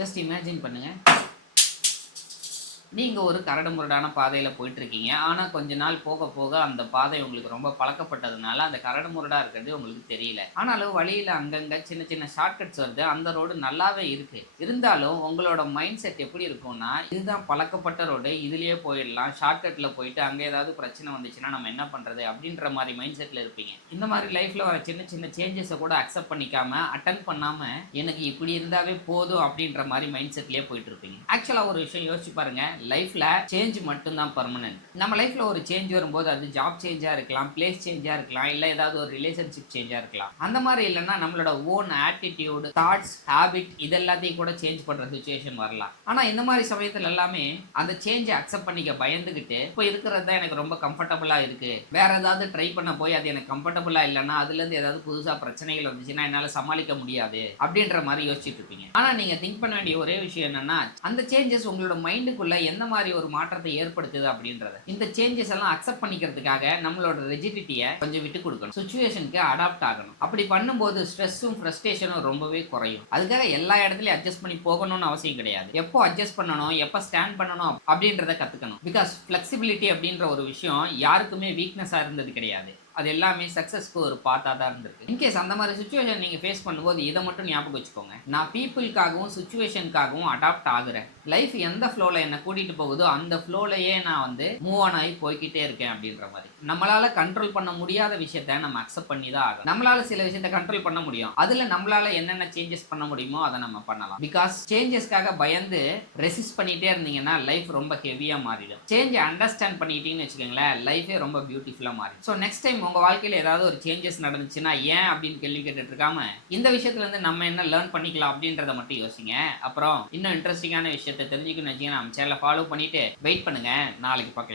Just imagine பண்ணுங்க. நீங்க ஒரு கரடுமுரடான பாதையில போயிட்டுருக்கீங்க. ஆனா, கொஞ்ச நாள் போக போக அந்த பாதை உங்களுக்கு ரொம்ப பழக்கப்பட்டதுனால, அந்த கரடுமுரடா இருக்கிறது உங்களுக்கு தெரியல. ஆனாலும் வழியில அங்கங்க சின்ன சின்ன ஷார்ட்கட்ஸ் வருது. அந்த ரோடு நல்லாவே இருக்கு. இருந்தாலும் உங்களோட மைண்ட் செட் எப்படி இருக்கும்னா, இதுதான் பழக்கப்பட்ட ரோடு. இதுலயே போயிடலாம். ஷார்ட்கட்ல போயிட்டு அங்க ஏதாவது பிரச்சனை வந்துச்சுன்னா நம்ம என்ன பண்றது? அப்படின்ற மாரி மைண்ட் செட்ல இருப்பீங்க. இந்த மாரி லைஃப்ல வர சின்ன சின்ன சேஞ்சஸ கூட அக்செப்ட் பண்ணிக்காம, அட்டெண்ட் பண்ணாம, எனக்கு இப்படி இருந்தாவே போதும் அப்படின்ற மாரி மைண்ட் செட்லயே போயிட்டு இருப்பீங்க. ஆக்சுவலா ஒரு விஷயம் யோசிச்சு பாருங்க. லைஃப்ல சேஞ்ச் மட்டும் தான் பெர்மனன்ட். நம்ம லைஃப்ல ஒரு சேஞ்ச் வரும்போது அது ஜாப் சேஞ்சா இருக்கலாம், பிளேஸ் சேஞ்சா இருக்கலாம், இல்ல ஏதாவது ஒரு ரிலேஷன்ஷிப் சேஞ்சா இருக்கலாம். அந்த மாதிரி இல்லைன்னா நம்மளோட ஓன் ஆட்டிடியூட், தாட்ஸ், ஹேபிட் இது எல்லாத்தையும் கூட சேஞ்ச் பண்ற சுச்சுவேஷன் வரலாம். ஆனா இந்த மாதிரி சமயத்துல எல்லாமே அந்த சேஞ்சை அக்செப்ட் பண்ணிக்க பயந்துகிட்டு இப்போ இருக்கிறது தான் எனக்கு ரொம்ப கம்ஃபர்டபுளா இருக்கு, வேற ஏதாவது ட்ரை பண்ண போய் அது எனக்கு கம்ஃபர்டபுளா இல்லைன்னா அதுல இருந்து ஏதாவது புதுசா பிரச்சனைகள் வந்துச்சுன்னா என்னால சமாளிக்க முடியாது அப்படின்ற மாதிரி யோசிச்சுட்டு இருப்பீங்க. ஆனா நீங்க திங்க் பண்ண வேண்டிய ஒரே விஷயம் என்னன்னா, அந்த சேஞ்சஸ் உங்களோட மைண்டுக்குள்ள எந்த மாதிரி ஒரு மாற்றத்தை ஏற்படுத்துது அப்படின்றது. இந்த சேஞ்சஸ் எல்லாம் அக்செப்ட் பண்ணிக்கிறதுக்காக நம்மளோட ரெஜிடிட்டியை கொஞ்சம் விட்டு கொடுக்கணும். சுச்சுவேஷனுக்கு அடாப்ட் ஆகணும். அப்படி பண்ணும்போது ஸ்ட்ரெஸ்ஸும் ஃப்ரஸ்ட்ரேஷனும் ரொம்பவே குறையும். அதுக்காக எல்லா இடத்துலயும் அட்ஜஸ்ட் பண்ணி போகணும்னு அவசியம் கிடையாது. எப்போ அட்ஜஸ்ட் பண்ணணும், எப்போ ஸ்டாண்ட் பண்ணணும் அப்படின்றத கத்துக்கணும். பிகாஸ் ஃபிளெக்சிபிலிட்டி அப்படின்ற ஒரு விஷயம் யாருக்குமே வீக்னஸா இருந்தது கிடையாது. அது எல்லாமே சக்ஸஸ்க்கு ஒரு பாத்தா தான் இருந்திருக்கு. இன்கேஸ் அந்த மாதிரி சுச்சுவேஷன் நீங்க ஃபேஸ் பண்ணும்போது இதை மட்டும் ஞாபகம் வச்சுக்கோங்க. நான் பீப்புளுக்காகவும் சுச்சுவேஷனுக்காகவும் அடாப்ட் ஆகுறேன். லைஃப் எந்த ஃப்ளோல என்ன கூட்டிட்டு போகுதோ அந்த ஃப்ளோலையே நான் மூவ் ஆன் ஆகி போய்கிட்டே இருக்கேன் அப்படின்ற மாதிரி. நம்மளால கண்ட்ரோல் பண்ண முடியாத விஷயத்த நம்ம அக்செப்ட் பண்ணி தான் ஆகும். நம்மளால சில விஷயத்த கண்ட்ரோல் பண்ண முடியும். அதுல நம்மளால என்னென்ன சேஞ்சஸ் பண்ண முடியுமோ அதை நம்ம பண்ணலாம். பிகாஸ் சேஞ்சஸ்க்காக பயந்து ரெசிஸ்ட் பண்ணிட்டே இருந்தீங்கன்னா லைஃப் ரொம்ப ஹெவியா மாறிடும். சேஞ்சை அண்டர்ஸ்டாண்ட் பண்ணிட்டீங்கன்னு வச்சுக்கோங்களேன், லைஃபே ரொம்ப பியூட்டிஃபுல்லா மாறிடும். ஸோ நெக்ஸ்ட் டைம் உங்க வாழ்க்கையில ஏதாவது ஒரு சேஞ்சஸ் நடந்துச்சுன்னா ஏன் அப்படின்னு கேள்வி கேட்டுட்டு இருக்காம இந்த விஷயத்துல இருந்து நம்ம என்ன லேர்ன் பண்ணிக்கலாம் அப்படின்றத மட்டும் யோசிங்க. அப்புறம் இன்னும் இன்ட்ரெஸ்டிங்கான விஷயத்தை தெரிஞ்சுக்கணும்னு வச்சீங்கன்னா நம்ம சேனலை ஃபாலோ பண்ணிட்டு வெயிட் பண்ணுங்க. நாளைக்கு பார்க்கலாம்.